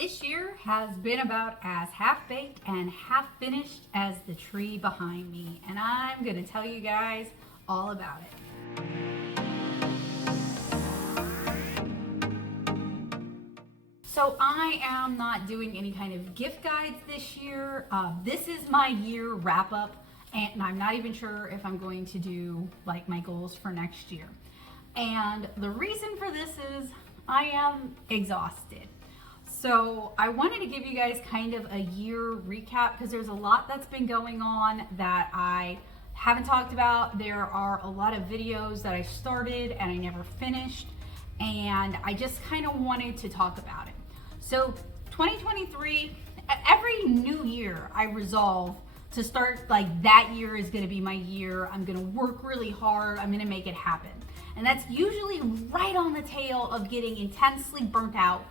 This year has been about as half-baked and half-finished as the tree behind me, and I'm going to tell you guys all about it. So I am not doing any kind of gift guides this year. This is my year wrap-up, and I'm not even sure if I'm going to do like my goals for next year. And the reason for this is I am exhausted. So I wanted to give you guys kind of a year recap because there's a lot that's been going on that I haven't talked about. There are a lot of videos that I started and I never finished, and I just kind of wanted to talk about it. So 2023, every new year I resolve to start like that year is going to be my year. I'm going to work really hard. I'm going to make it happen. And that's usually right on the tail of getting intensely burnt out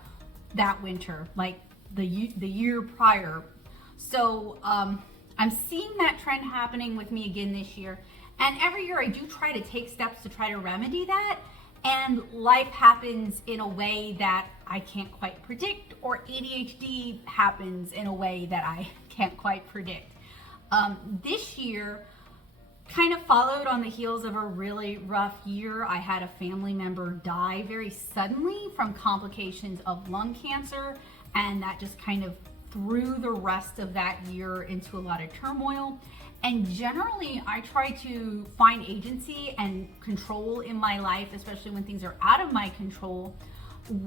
that winter, like the year prior. So I'm seeing that trend happening with me again this year. And every year I do try to take steps to try to remedy that. And life happens in a way that I can't quite predict, or ADHD happens in a way that I can't quite predict. This year kind of followed on the heels of a really rough year. I had a family member die very suddenly from complications of lung cancer, and that just kind of threw the rest of that year into a lot of turmoil. And generally, I try to find agency and control in my life, especially when things are out of my control,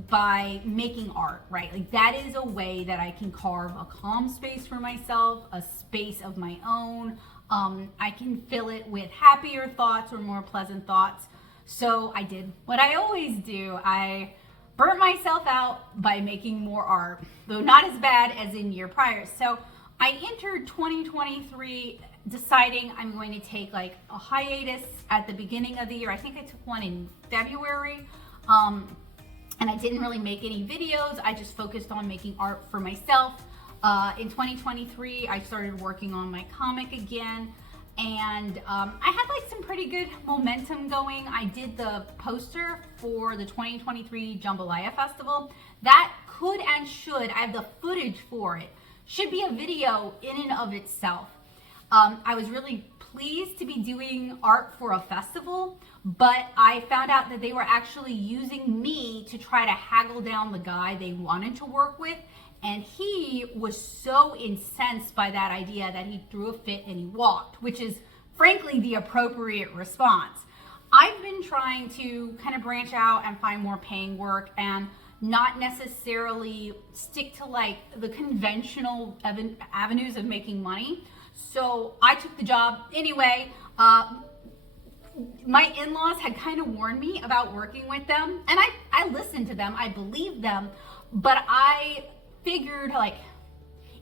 by making art, right? Like that is a way that I can carve a calm space for myself, a space of my own. I can fill it with happier thoughts or more pleasant thoughts. So I did what I always do. I burnt myself out by making more art, though not as bad as in year prior. So I entered 2023 deciding I'm going to take like a hiatus at the beginning of the year. I think I took one in February. And I didn't really make any videos. I just focused on making art for myself. In 2023, I started working on my comic again, and I had like some pretty good momentum going. I did the poster for the 2023 Jambalaya Festival. That could and should, I have the footage for it, should be a video in and of itself. I was really pleased to be doing art for a festival, but I found out that they were actually using me to try to haggle down the guy they wanted to work with. And he was so incensed by that idea that he threw a fit and he walked, which is frankly the appropriate response. I've been trying to kind of branch out and find more paying work and not necessarily stick to like the conventional avenues of making money. So I took the job anyway. My in-laws had kind of warned me about working with them, and I listened to them, I believed them, but I figured like,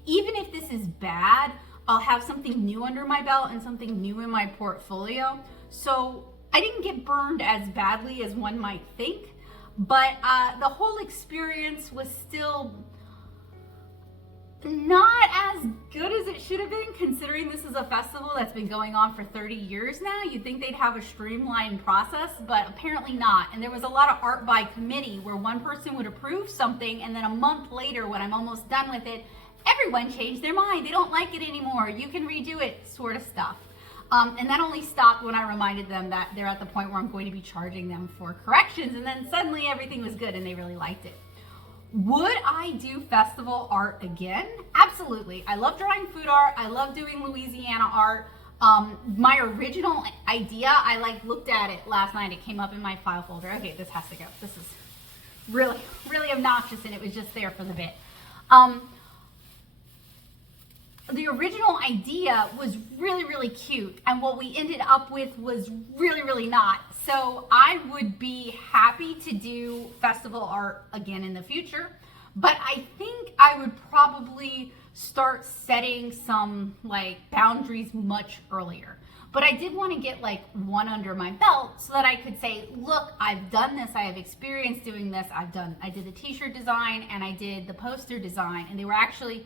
even if this is bad, I'll have something new under my belt and something new in my portfolio. So I didn't get burned as badly as one might think, but the whole experience was still not as good as it should have been, considering this is a festival that's been going on for 30 years now. You'd think they'd have a streamlined process, but apparently not. And there was a lot of art by committee where one person would approve something, and then a month later, when I'm almost done with it, everyone changed their mind. They don't like it anymore. You can redo it, sort of stuff. And that only stopped when I reminded them that they're at the point where I'm going to be charging them for corrections, and then suddenly everything was good and they really liked it. Would I do festival art again? Absolutely. I love drawing food art. I love doing Louisiana art. My original idea, I like looked at it last night. It came up in my file folder. Okay, this has to go. This is really, really obnoxious, and it was just there for the bit. The original idea was really, really cute, and what we ended up with was really, really not. So I would be happy to do festival art again in the future, but I think I would probably start setting some like boundaries much earlier. But I did want to get like one under my belt so that I could say, look, I've done this, I have experience doing this, I did the t-shirt design and I did the poster design, and they were actually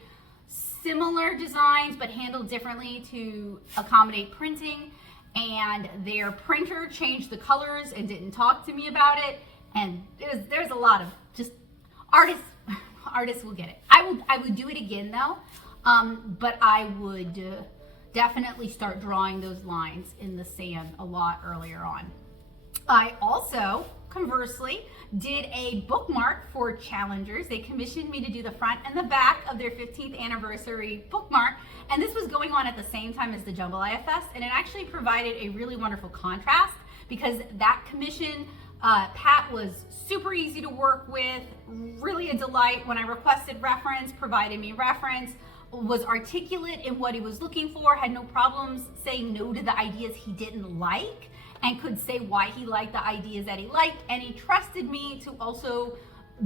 similar designs but handled differently to accommodate printing, and their printer changed the colors and didn't talk to me about it, and there's a lot of just artists artists will get it. I would do it again though, but I would definitely start drawing those lines in the sand a lot earlier on. I also, conversely, did a bookmark for challengers. They commissioned me to do the front and the back of their 15th anniversary bookmark, and this was going on at the same time as the Jambalaya Fest, and it actually provided a really wonderful contrast because that commission, Pat was super easy to work with, really a delight. When I requested reference, provided me reference, was articulate in what he was looking for, had no problems saying no to the ideas he didn't like, and could say why he liked the ideas that he liked, and he trusted me to also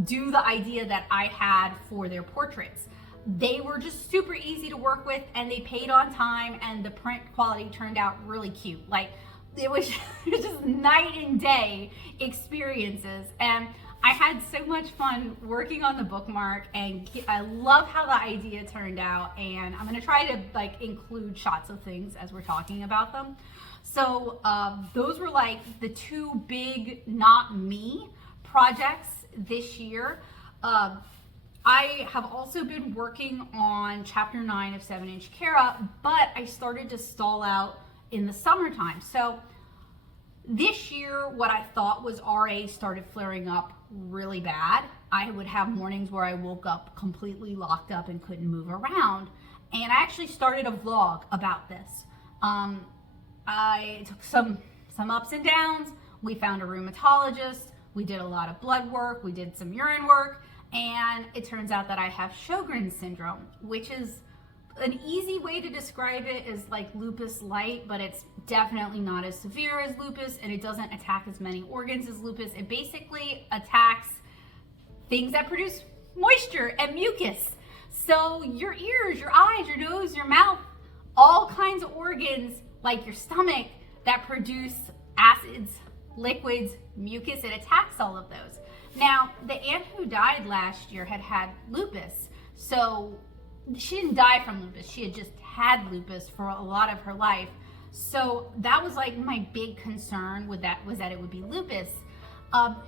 do the idea that I had for their portraits. They were just super easy to work with, and they paid on time, and the print quality turned out really cute. Like, it was just night and day experiences, and I had so much fun working on the bookmark, and I love how the idea turned out, and I'm gonna try to like include shots of things as we're talking about them. So those were like the two big not me projects this year. I have also been working on chapter 9 of 7-inch Kara, but I started to stall out in the summertime. So this year, what I thought was RA started flaring up really bad. I would have mornings where I woke up completely locked up and couldn't move around. And I actually started a vlog about this. I took some ups and downs. We found a rheumatologist. We did a lot of blood work. We did some urine work. And it turns out that I have Sjogren's syndrome, which is an easy way to describe it is like lupus light, but it's definitely not as severe as lupus, and it doesn't attack as many organs as lupus. It basically attacks things that produce moisture and mucus. So your ears, your eyes, your nose, your mouth, all kinds of organs like your stomach that produce acids, liquids, mucus, it attacks all of those. Now, the aunt who died last year had lupus, so she didn't die from lupus. She had just had lupus for a lot of her life. So that was like my big concern with that, was that it would be lupus.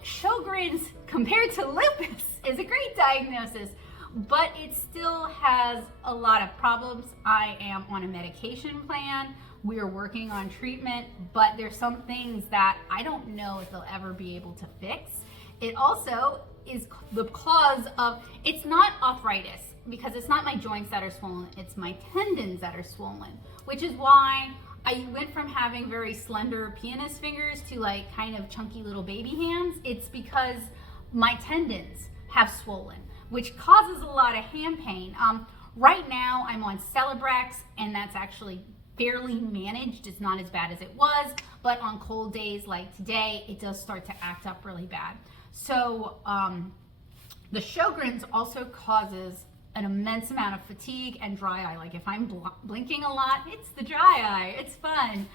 Sjogren's, compared to lupus, is a great diagnosis, but it still has a lot of problems. I am on a medication plan. We are working on treatment, but there's some things that I don't know if they'll ever be able to fix. It also is the cause of, it's not arthritis, because it's not my joints that are swollen, it's my tendons that are swollen, which is why I went from having very slender pianist fingers to like kind of chunky little baby hands. It's because my tendons have swollen, which causes a lot of hand pain. Right now I'm on Celebrex, and that's actually fairly managed. It's not as bad as it was, but on cold days like today, it does start to act up really bad. So the Sjogren's also causes an immense amount of fatigue and dry eye. Like if I'm blinking a lot, it's the dry eye. It's fun.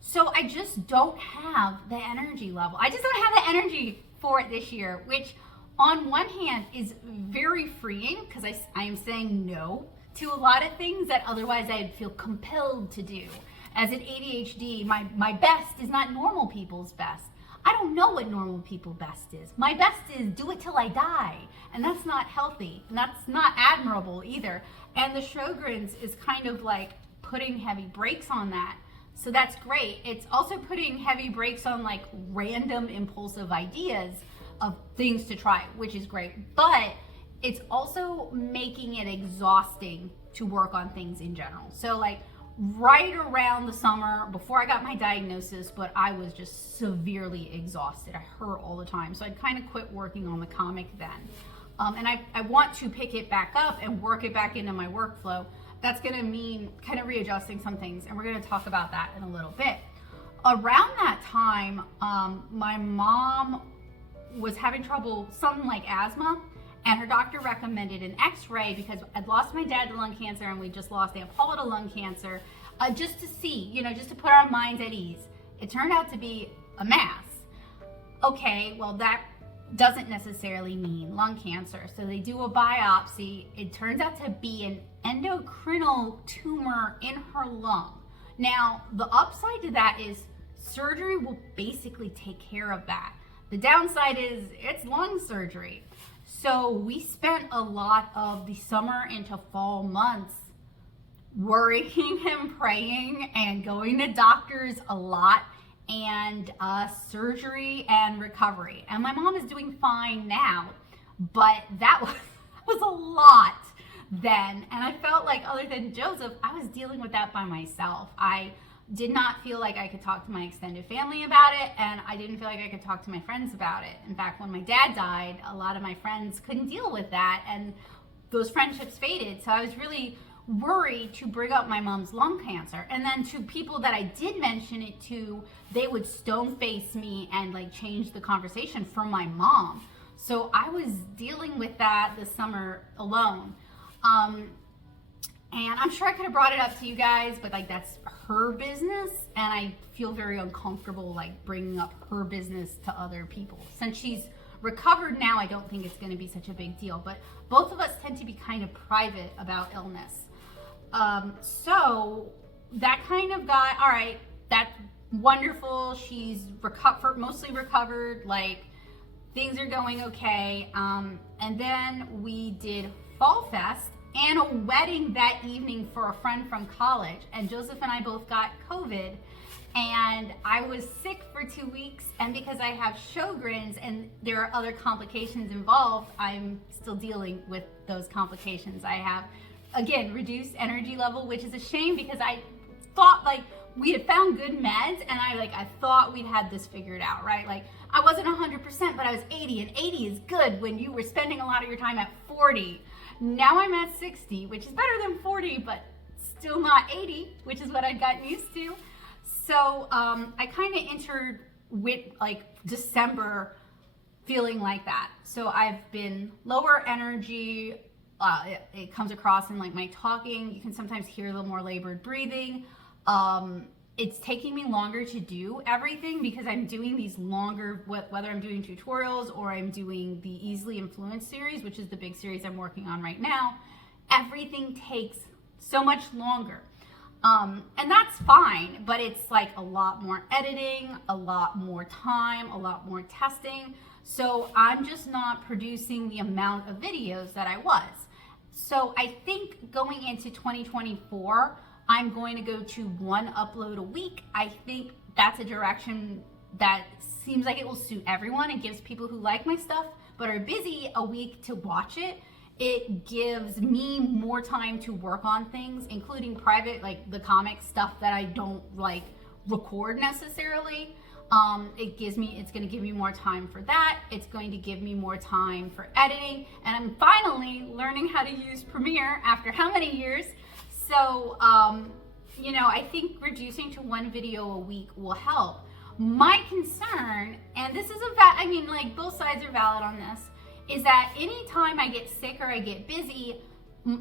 So I just don't have the energy level. I just don't have the energy for it this year, which on one hand is very freeing because I am saying no to a lot of things that otherwise I'd feel compelled to do. As an ADHD, my best is not normal people's best. I don't know what normal people best is. My best is do it till I die. And that's not healthy. And that's not admirable either. And the Sjogren's is kind of like putting heavy brakes on that. So that's great. It's also putting heavy brakes on like random impulsive ideas of things to try, which is great. But it's also making it exhausting to work on things in general. So like right around the summer, before I got my diagnosis, but I was just severely exhausted. I hurt all the time. So I kind of quit working on the comic then. And I want to pick it back up and work it back into my workflow. That's gonna mean kind of readjusting some things, and we're gonna talk about that in a little bit. Around that time, my mom was having trouble, something like asthma, and her doctor recommended an x-ray because I'd lost my dad to lung cancer and we just lost Aunt Paula to lung cancer, just to see, just to put our minds at ease. It turned out to be a mass. Okay, well that doesn't necessarily mean lung cancer. So they do a biopsy. It turns out to be an endocrinal tumor in her lung. Now, the upside to that is surgery will basically take care of that. The downside is it's lung surgery. So we spent a lot of the summer into fall months worrying and praying and going to doctors a lot, and surgery and recovery. And my mom is doing fine now, but that was a lot then. And I felt like, other than Joseph, I was dealing with that by myself. I did not feel like I could talk to my extended family about it, and I didn't feel like I could talk to my friends about it. In fact, when my dad died, a lot of my friends couldn't deal with that, and those friendships faded. So I was really worried to bring up my mom's lung cancer. And then to people that I did mention it to, they would stone face me and like change the conversation for my mom. So I was dealing with that this summer alone. And I'm sure I could have brought it up to you guys, but like that's her business, and I feel very uncomfortable like bringing up her business to other people. Since she's recovered now, I don't think it's going to be such a big deal, but both of us tend to be kind of private about illness. So that kind of got, all right, that's wonderful. She's mostly recovered, like things are going okay. And then we did Fall Fest and a wedding that evening for a friend from college. And Joseph and I both got COVID, and I was sick for 2 weeks. And because I have Sjogren's and there are other complications involved, I'm still dealing with those complications. I have, again, reduced energy level, which is a shame because I thought like we had found good meds, and I thought we'd had this figured out, right? Like I wasn't 100%, but I was 80, and 80 is good when you were spending a lot of your time at 40. Now I'm at 60, which is better than 40, but still not 80, which is what I'd gotten used to. So I kind of entered with like December feeling like that. So I've been lower energy. It comes across in like my talking. You can sometimes hear a little more labored breathing. It's taking me longer to do everything because I'm doing these longer, whether I'm doing tutorials or I'm doing the Easily Influenced series, which is the big series I'm working on right now. Everything takes so much longer. And that's fine, but it's like a lot more editing, a lot more time, a lot more testing. So I'm just not producing the amount of videos that I was. So I think going into 2024, I'm going to go to 1 upload a week. I think that's a direction that seems like it will suit everyone. It gives people who like my stuff but are busy a week to watch it. It gives me more time to work on things, including private, like the comic stuff that I don't like record necessarily. It's going to give me more time for that. It's going to give me more time for editing. And I'm finally learning how to use Premiere after how many years? So, I think reducing to 1 video a week will help. My concern, and this is both sides are valid on this, is that anytime I get sick or I get busy,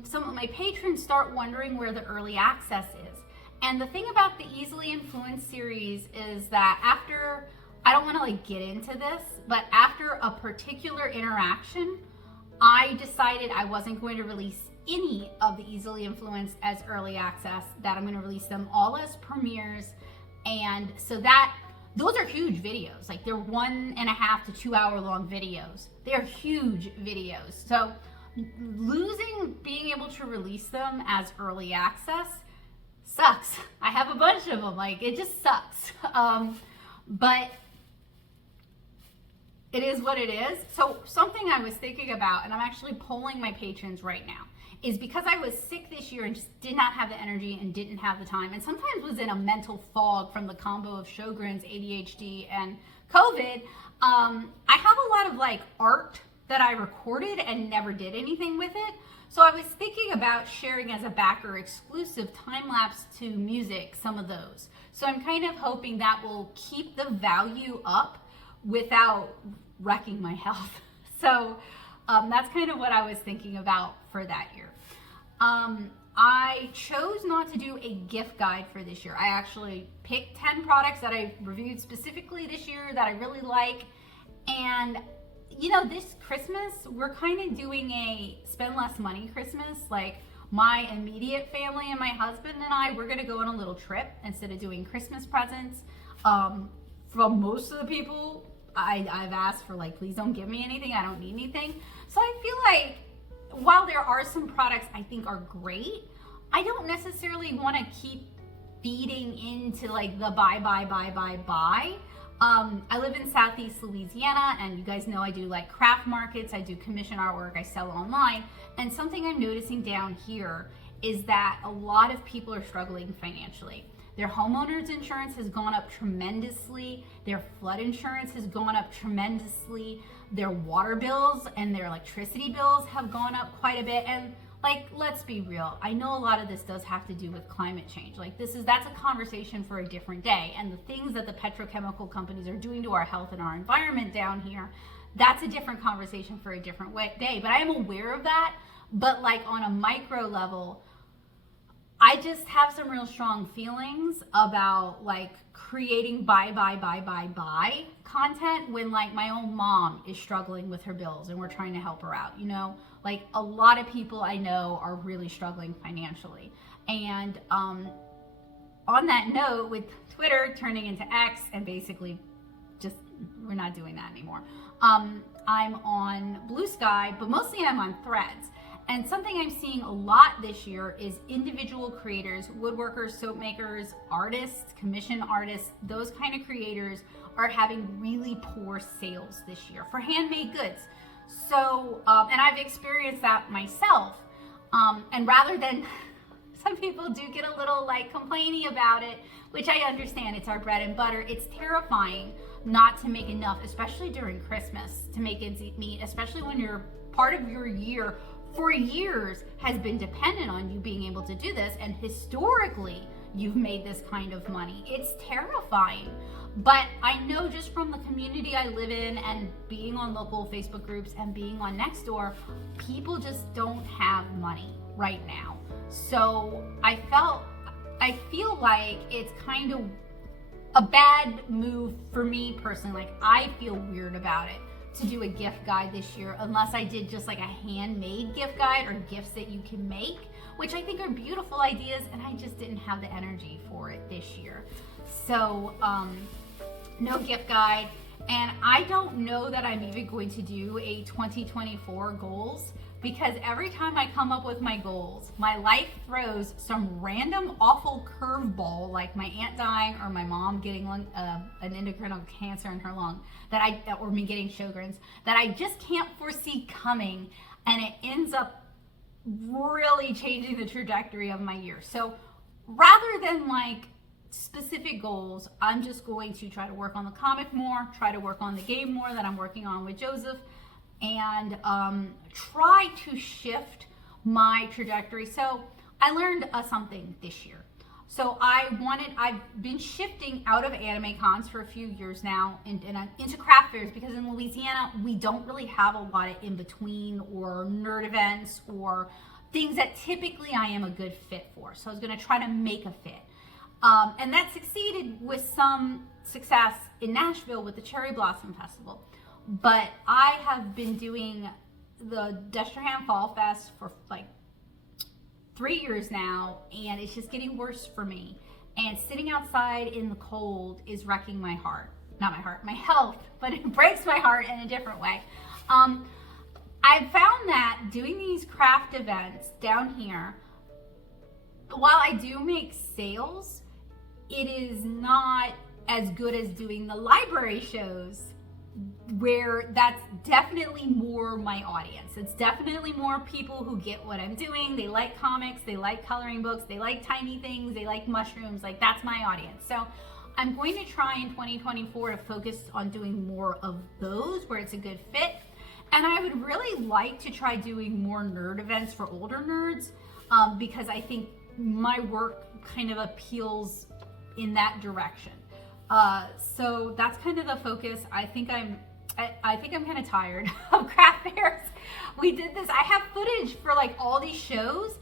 some of my patrons start wondering where the early access is. And the thing about the Easily Influenced series is that after, I don't want to get into this, but after a particular interaction, I decided I wasn't going to release any of the Easily Influenced as early access, that I'm going to release them all as premieres. And so those are huge videos. Like they're 1.5 to 2 hour long videos. They're huge videos. So losing being able to release them as early access sucks. I have a bunch of them. It just sucks. But it is what it is. So something I was thinking about, and I'm actually polling my patrons right now, is because I was sick this year and just did not have the energy and didn't have the time, and sometimes was in a mental fog from the combo of Sjogren's, ADHD, and COVID. I have a lot of art that I recorded and never did anything with it. So I was thinking about sharing as a backer exclusive time-lapse to music, some of those. So I'm kind of hoping that will keep the value up without wrecking my health. So that's kind of what I was thinking about for that year. I chose not to do a gift guide for this year. I actually picked 10 products that I reviewed specifically this year that I really like. And this Christmas, we're kind of doing a spend less money Christmas. My immediate family and my husband and I, we're going to go on a little trip instead of doing Christmas presents. From most of the people I've asked for like, please don't give me anything. I don't need anything. So I feel like while there are some products I think are great, I don't necessarily want to keep feeding into like the buy. I live in Southeast Louisiana, and you guys know I do like craft markets, I do commission artwork, I sell online. And something I'm noticing down here is that a lot of people are struggling financially. Their homeowners insurance has gone up tremendously. Their flood insurance has gone up tremendously. Their water bills and their electricity bills have gone up quite a bit. And like, let's be real. I know a lot of this does have to do with climate change. Like that's a conversation for a different day. And the things that the petrochemical companies are doing to our health and our environment down here, that's a different conversation for a different day. But I am aware of that. But like on a micro level, I just have some real strong feelings about like creating buy content when like my own mom is struggling with her bills and we're trying to help her out, you know? Like a lot of people I know are really struggling financially. And on that note, with Twitter turning into X and basically just, we're not doing that anymore. I'm on Blue Sky, but mostly I'm on Threads. And something I'm seeing a lot this year is individual creators, woodworkers, soap makers, artists, commission artists, those kind of creators are having really poor sales this year for handmade goods. So, and I've experienced that myself. And rather than, some people do get a little like complainy about it, which I understand, it's our bread and butter. It's terrifying not to make enough, especially during Christmas, to make ends meet, especially when you're part of your year for years has been dependent on you being able to do this, and historically you've made this kind of money. It's terrifying. But I know just from the community I live in and being on local Facebook groups and being on Nextdoor, people just don't have money right now. So I feel like it's kind of a bad move for me personally. Like I feel weird about it to do a gift guide this year, unless I did just like a handmade gift guide or gifts that you can make, which I think are beautiful ideas, and I just didn't have the energy for it this year. So no gift guide. And I don't know that I'm even going to do a 2024 goals, because every time I come up with my goals, my life throws some random awful curveball, like my aunt dying or my mom getting an endocrine cancer in her lung, or me getting Sjogren's, that I just can't foresee coming, and it ends up really changing the trajectory of my year. So rather than like specific goals, I'm just going to try to work on the comic more, try to work on the game more that I'm working on with Joseph, and try to shift my trajectory. So I learned something this year. So I've been shifting out of anime cons for a few years now into craft fairs, because in Louisiana, we don't really have a lot of in-between or nerd events or things that typically I am a good fit for. So I was gonna try to make a fit. And that succeeded with some success in Nashville with the Cherry Blossom Festival. But I have been doing the Destrehan Fall Fest for like 3 years now, and it's just getting worse for me. And sitting outside in the cold is wrecking my heart. Not my heart, my health, but it breaks my heart in a different way. I've found that doing these craft events down here, while I do make sales, it is not as good as doing the library shows, where that's definitely more my audience. It's definitely more people who get what I'm doing. They like comics, they like coloring books, they like tiny things, they like mushrooms. Like that's my audience. So I'm going to try in 2024 to focus on doing more of those where it's a good fit. And I would really like to try doing more nerd events for older nerds, because I think my work kind of appeals in that direction. So that's kind of the focus. I think I'm kind of tired of craft fairs. We did this. I have footage for like all these shows,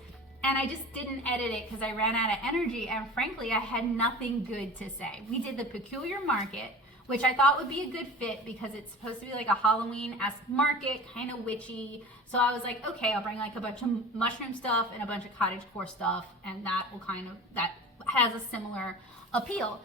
and I just didn't edit it because I ran out of energy. And frankly, I had nothing good to say. We did the Peculiar Market, which I thought would be a good fit because it's supposed to be like a Halloween-esque market, kind of witchy. So I was like, okay, I'll bring like a bunch of mushroom stuff and a bunch of cottagecore stuff, and that has a similar appeal.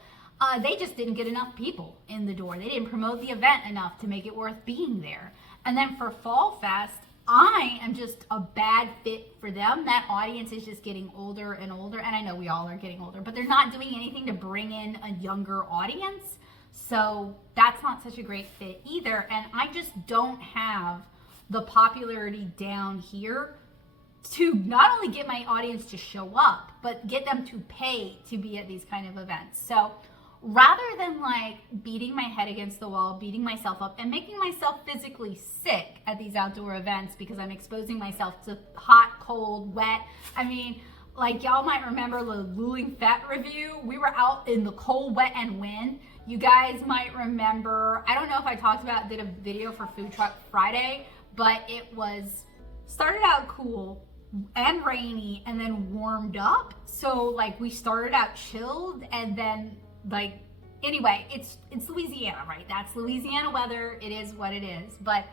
They just didn't get enough people in the door. They didn't promote the event enough to make it worth being there. And then for Fall Fest, I am just a bad fit for them. That audience is just getting older and older. And I know we all are getting older, but they're not doing anything to bring in a younger audience. So that's not such a great fit either. And I just don't have the popularity down here to not only get my audience to show up, but get them to pay to be at these kind of events. So rather than like beating my head against the wall, beating myself up, and making myself physically sick at these outdoor events because I'm exposing myself to hot, cold, wet. I mean, like y'all might remember the Luling Fat review. We were out in the cold, wet, and wind. You guys might remember, I don't know if I did a video for Food Truck Friday, but it started out cool and rainy and then warmed up. So like we started out chilled and then like, anyway, it's Louisiana, right? That's Louisiana weather. It is what it is. But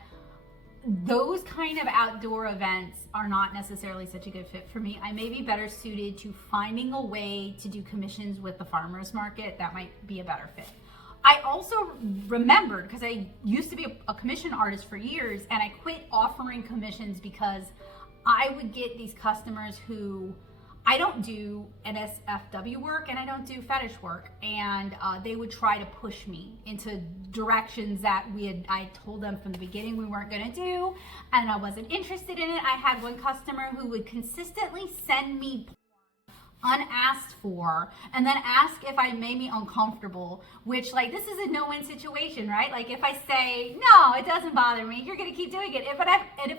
those kind of outdoor events are not necessarily such a good fit for me. I may be better suited to finding a way to do commissions with the farmers market. That might be a better fit. I also remembered, because I used to be a commission artist for years, and I quit offering commissions because I would get these customers who, I don't do NSFW work and I don't do fetish work, and they would try to push me into directions that I told them from the beginning we weren't going to do, and I wasn't interested in it. I had one customer who would consistently send me unasked for and then ask if I made me uncomfortable, which like this is a no-win situation, right? Like if I say no, it doesn't bother me, you're gonna keep doing it. If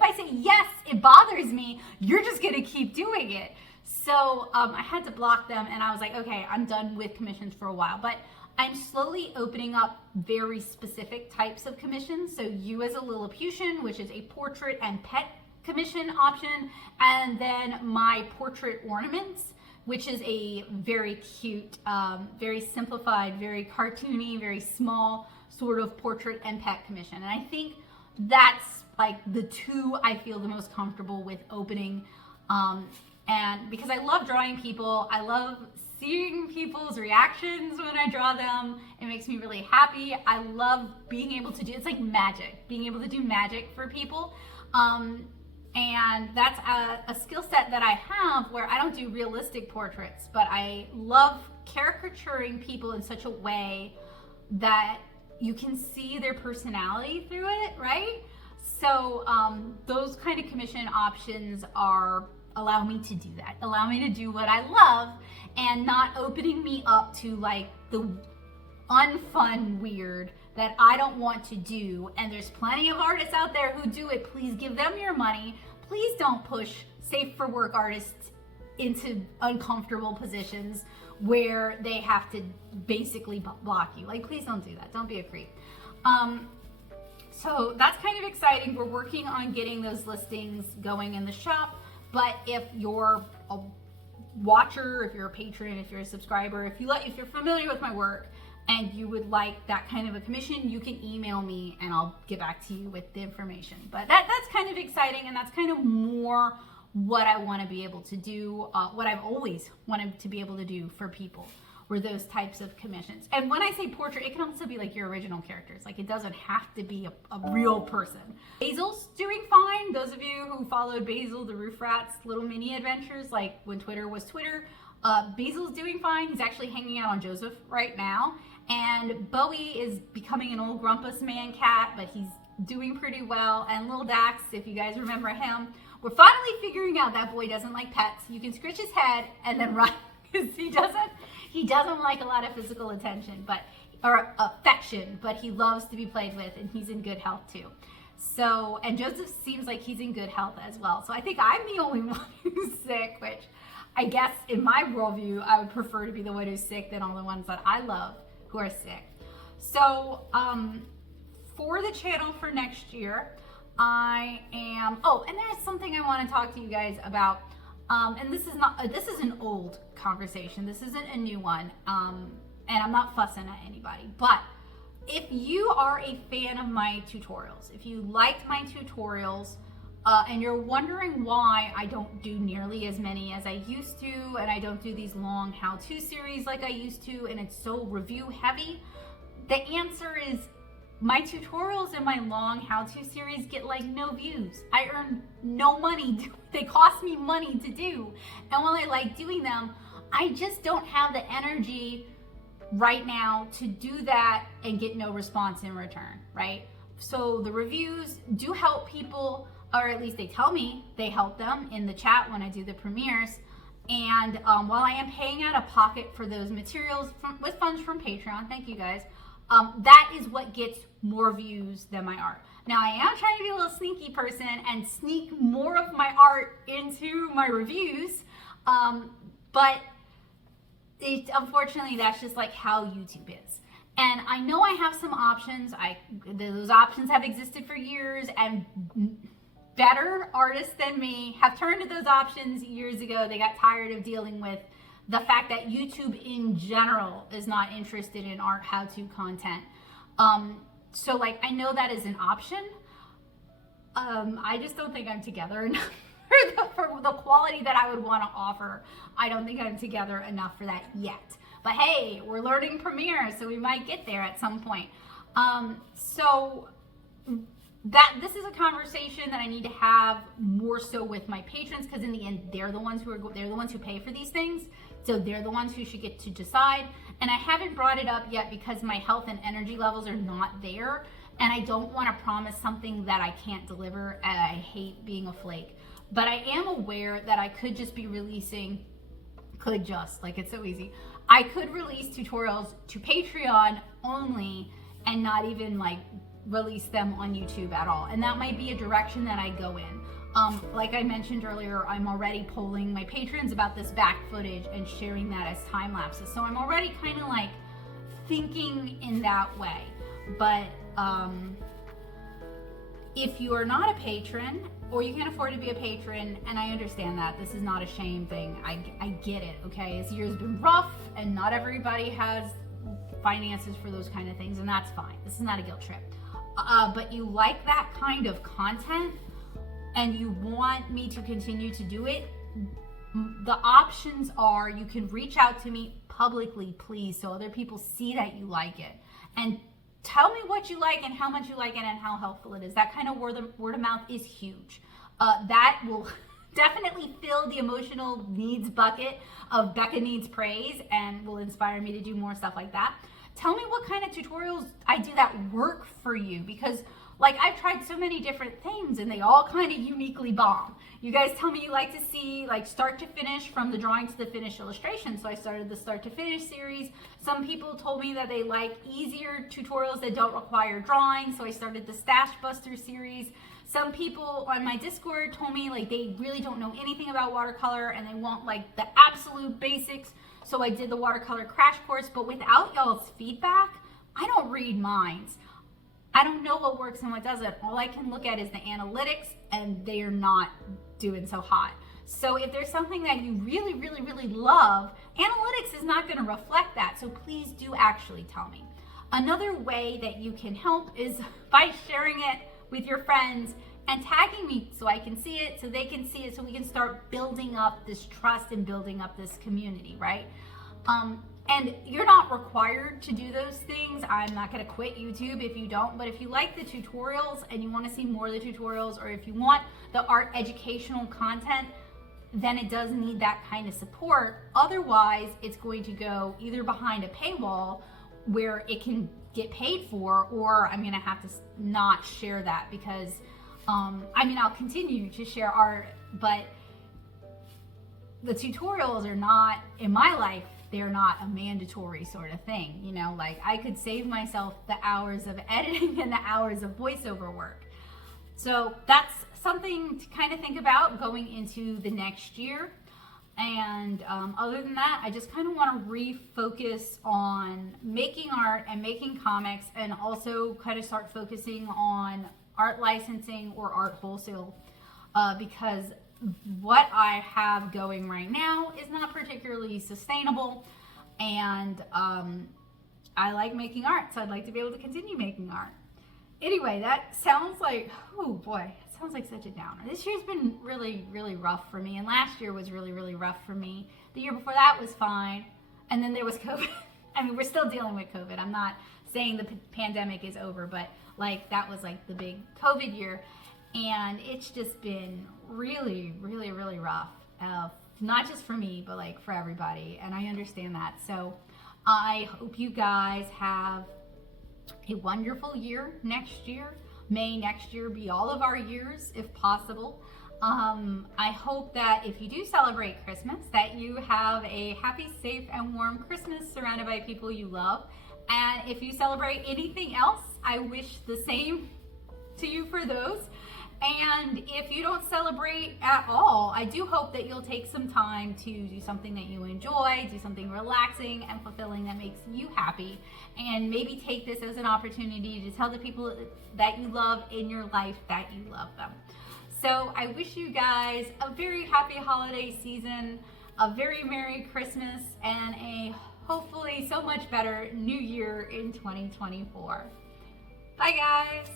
I say yes, it bothers me, you're just gonna keep doing it. So I had to block them, and I was like, okay, I'm done with commissions for a while. But I'm slowly opening up very specific types of commissions. So you as a Lilliputian, which is a portrait and pet commission option, and then my portrait ornaments, which is a very cute, very simplified, very cartoony, very small sort of portrait and pet commission. And I think that's like the two I feel the most comfortable with opening. And because I love drawing people, I love seeing people's reactions when I draw them. It makes me really happy. I love being able to it's like magic, being able to do magic for people. And that's a skill set that I have where I don't do realistic portraits, but I love caricaturing people in such a way that you can see their personality through it, right? So those kind of commission options allow me to do that, allow me to do what I love and not opening me up to like the unfun weird that I don't want to do. And there's plenty of artists out there who do it. Please give them your money. Please don't push safe for work artists into uncomfortable positions where they have to basically block you. Like, please don't do that. Don't be a creep. So that's kind of exciting. We're working on getting those listings going in the shop. But if you're a watcher, if you're a patron, if you're a subscriber, if you're familiar with my work and you would like that kind of a commission, you can email me and I'll get back to you with the information. But that's kind of exciting, and that's kind of more what I want to be able to do, what I've always wanted to be able to do for people, were those types of commissions. And when I say portrait, it can also be like your original characters. Like, it doesn't have to be a real person. Basil's doing fine. Those of you who followed Basil, the Roof Rat's little mini adventures, like when Twitter was Twitter, Basil's doing fine. He's actually hanging out on Joseph right now. And Bowie is becoming an old grumpus man cat, but he's doing pretty well. And Lil Dax, if you guys remember him, we're finally figuring out that boy doesn't like pets. You can scratch his head and then run, because he doesn't like a lot of physical attention, or affection, but he loves to be played with, and he's in good health too. So, and Joseph seems like he's in good health as well. So I think I'm the only one who's sick, which I guess in my worldview, I would prefer to be the one who's sick than all the ones that I love who are sick. So for the channel for next year, I am, and there's something I want to talk to you guys about. And this is an old conversation. This isn't a new one. And I'm not fussing at anybody, but if you are a fan of my tutorials, if you liked my tutorials, and you're wondering why I don't do nearly as many as I used to, and I don't do these long how-to series like I used to, and it's so review heavy, the answer is my tutorials and my long how-to series get like no views. I earn no money. They cost me money to do. And while I like doing them, I just don't have the energy right now to do that and get no response in return, right? So the reviews do help people, or at least they tell me they help them in the chat when I do the premieres. And while I am paying out of pocket for those materials with funds from Patreon, thank you guys, that is what gets more views than my art. Now, I am trying to be a little sneaky person and sneak more of my art into my reviews, but unfortunately, that's just like how YouTube is. And I know I have some options. Those options have existed for years, and better artists than me have turned to those options years ago. They got tired of dealing with the fact that YouTube in general is not interested in art how-to content. So like, I know that is an option. I just don't think I'm together enough for the quality that I would want to offer. I don't think I'm together enough for that yet. But hey, we're learning Premiere, so we might get there at some point. So this is a conversation that I need to have more so with my patrons, because in the end, they're the ones who pay for these things. So they're the ones who should get to decide. And I haven't brought it up yet because my health and energy levels are not there. And I don't want to promise something that I can't deliver. And I hate being a flake. But I am aware that I could just be releasing, like it's so easy. I could release tutorials to Patreon only and not even like release them on YouTube at all. And that might be a direction that I go in. Like I mentioned earlier, I'm already polling my patrons about this back footage and sharing that as time lapses. So I'm already kind of like thinking in that way. But if you are not a patron, or you can't afford to be a patron, and I understand that, this is not a shame thing. I get it, okay? This year's been rough, and not everybody has finances for those kind of things, and that's fine. This is not a guilt trip. But you like that kind of content, and you want me to continue to do it, the options are you can reach out to me publicly, please, so other people see that you like it. And tell me what you like and how much you like it and how helpful it is. That kind of word of mouth is huge. That will definitely fill the emotional needs bucket of Becca Needs Praise and will inspire me to do more stuff like that. Tell me what kind of tutorials I do that work for you, because like I've tried so many different things and they all kind of uniquely bomb. You guys tell me you like to see like start to finish, from the drawing to the finished illustration. So I started the start to finish series. Some people told me that they like easier tutorials that don't require drawing. So I started the Stash Buster series. Some people on my Discord told me like they really don't know anything about watercolor and they want like the absolute basics. So I did the watercolor crash course, but without y'all's feedback, I don't read minds. I don't know what works and what doesn't. All I can look at is the analytics, and they are not doing so hot. So if there's something that you really, really, really love, analytics is not going to reflect that. So please do actually tell me. Another way that you can help is by sharing it with your friends and tagging me so I can see it, so they can see it, so we can start building up this trust and building up this community, right? And you're not required to do those things. I'm not going to quit YouTube if you don't, but if you like the tutorials and you want to see more of the tutorials, or if you want the art educational content, then it does need that kind of support. Otherwise, it's going to go either behind a paywall where it can get paid for, or I'm going to have to not share that because, I'll continue to share art, but the tutorials are not, in my life, they're not a mandatory sort of thing, you know, like I could save myself the hours of editing and the hours of voiceover work. So that's something to kind of think about going into the next year. And other than that, I just kind of want to refocus on making art and making comics, and also kind of start focusing on art licensing or art wholesale, because what I have going right now is not particularly sustainable, and I like making art, so I'd like to be able to continue making art. Anyway, that sounds like, oh boy, it sounds like such a downer. This year's been really, really rough for me, and last year was really, really rough for me. The year before that was fine, and then there was COVID. I mean, we're still dealing with COVID. I'm not saying the pandemic is over, but like that was like the big COVID year, and it's just been really, really, really rough. Not just for me, but like for everybody, and I understand that. So I hope you guys have a wonderful year next year. May next year be all of our years, if possible. I hope that if you do celebrate Christmas, that you have a happy, safe, and warm Christmas surrounded by people you love. And if you celebrate anything else, I wish the same to you for those. And if you don't celebrate at all, I do hope that you'll take some time to do something that you enjoy, do something relaxing and fulfilling that makes you happy, and maybe take this as an opportunity to tell the people that you love in your life that you love them. So I wish you guys a very happy holiday season, a very Merry Christmas, and a hopefully so much better New Year in 2024. Bye guys!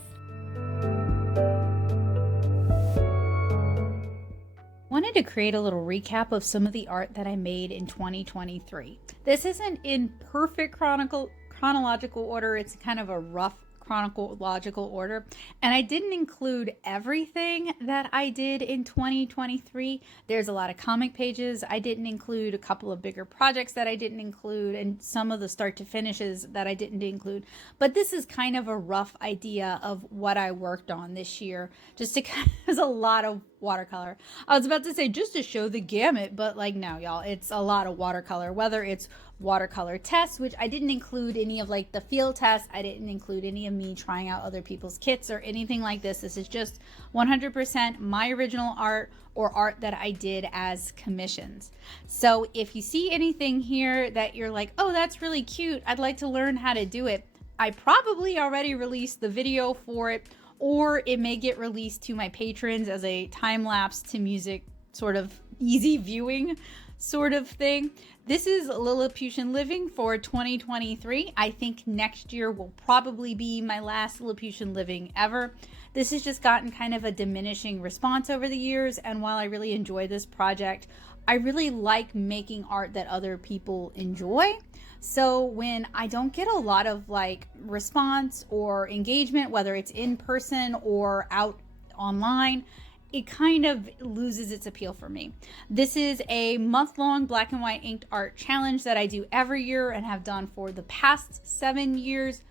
Wanted to create a little recap of some of the art that I made in 2023. This isn't in perfect chronological order. It's kind of a rough chronological order, and I didn't include everything that I did in 2023. There's a lot of comic pages. I didn't include a couple of bigger projects that I didn't include, and some of the start to finishes that I didn't include. But this is kind of a rough idea of what I worked on this year, just to there's a lot of watercolor. I was about to say just to show the gamut, but like no, y'all, it's a lot of watercolor. Whether it's watercolor tests, which I didn't include any of like the field tests, I didn't include any of me trying out other people's kits or anything like this. This is just 100% my original art or art that I did as commissions. So if you see anything here that you're like, oh, that's really cute, I'd like to learn how to do it, I probably already released the video for it, or it may get released to my patrons as a time-lapse to music sort of easy viewing sort of thing. This is Lilliputian Living for 2023. I think next year will probably be my last Lilliputian Living ever. This has just gotten kind of a diminishing response over the years, and while I really enjoy this project, I really like making art that other people enjoy. So when I don't get a lot of like response or engagement, whether it's in person or out online, it kind of loses its appeal for me. This is a month-long black and white inked art challenge that I do every year and have done for the past 7 years,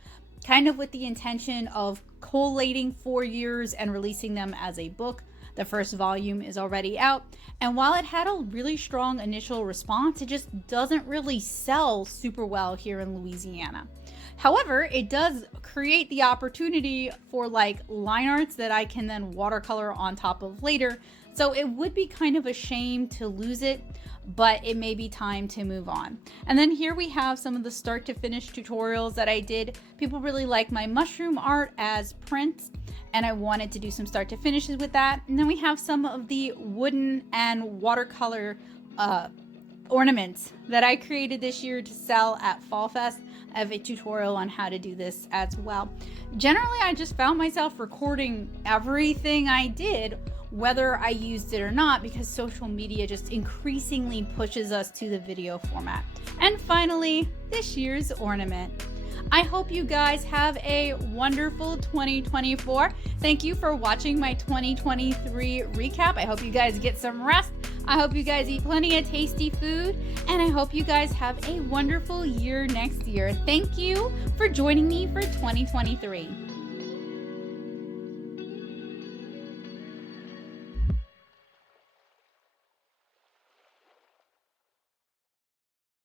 kind of with the intention of collating 4 years and releasing them as a book. The first volume is already out, and while it had a really strong initial response, it just doesn't really sell super well here in Louisiana. However, it does create the opportunity for like line arts that I can then watercolor on top of later. So it would be kind of a shame to lose it, but it may be time to move on. And then here we have some of the start to finish tutorials that I did. People really like my mushroom art as prints, and I wanted to do some start to finishes with that. And then we have some of the wooden and watercolor ornaments that I created this year to sell at Fall Fest. I have a tutorial on how to do this as well. Generally, I just found myself recording everything I did, whether I used it or not, because social media just increasingly pushes us to the video format. And finally, this year's ornament. I hope you guys have a wonderful 2024. Thank you for watching my 2023 recap. I hope you guys get some rest. I hope you guys eat plenty of tasty food, and I hope you guys have a wonderful year next year. Thank you for joining me for 2023.